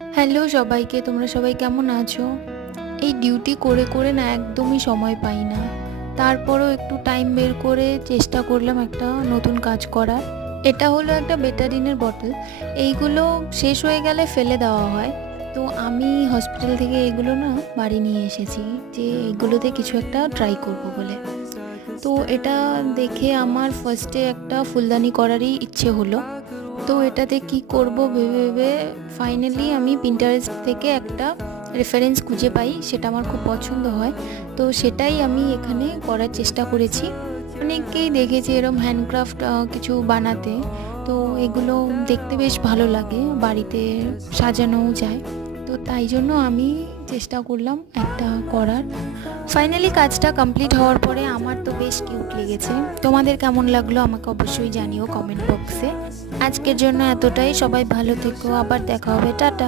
Hello সবাইকে, তোমরা সবাই কেমন আছো? এই ডিউটি করে করে না একদমই সময় পাই না। তারপরও একটু টাইম বের করে চেষ্টা করলাম একটা নতুন কাজ করার। এটা হলো একটা বেটাডিনের বটল। এইগুলো শেষ হয়ে গেলে ফেলে দেওয়া হয়। তো আমি হসপিটাল থেকে এগুলো না বাড়ি নিয়ে এসেছি যে এগুলোতে কিছু একটা ট্রাই করব বলে। তো এটা দেখে আমার ফার্স্টে একটা ফুলদানি করারই ইচ্ছে হলো। তো এটাতে কি করব ভেবে ভেবে ফাইনালি আমি পিন্টারেস্ট থেকে একটা রেফারেন্স খুঁজে পাই, সেটা আমার খুব পছন্দ হয়। তো সেটাই আমি এখানে করার চেষ্টা করেছি। অনেককেই দেখেছি এরম হ্যান্ডক্রাফট কিছু বানাতে। তো এগুলো দেখতে বেশ ভালো লাগে, বাড়িতে সাজানোও যায়। তো তাই জন্য আমি চেষ্টা করলাম একটা করার। ফাইনালি কাজটা কমপ্লিট হওয়ার পরে আমার তো বেশ কিউট লেগেছে। তোমাদের কেমন লাগলো আমাকে অবশ্যই জানিও কমেন্ট বক্সে। আজকের জন্য এতটাই, সবাই ভালো থেকো, আবার দেখা হবে, টাটা।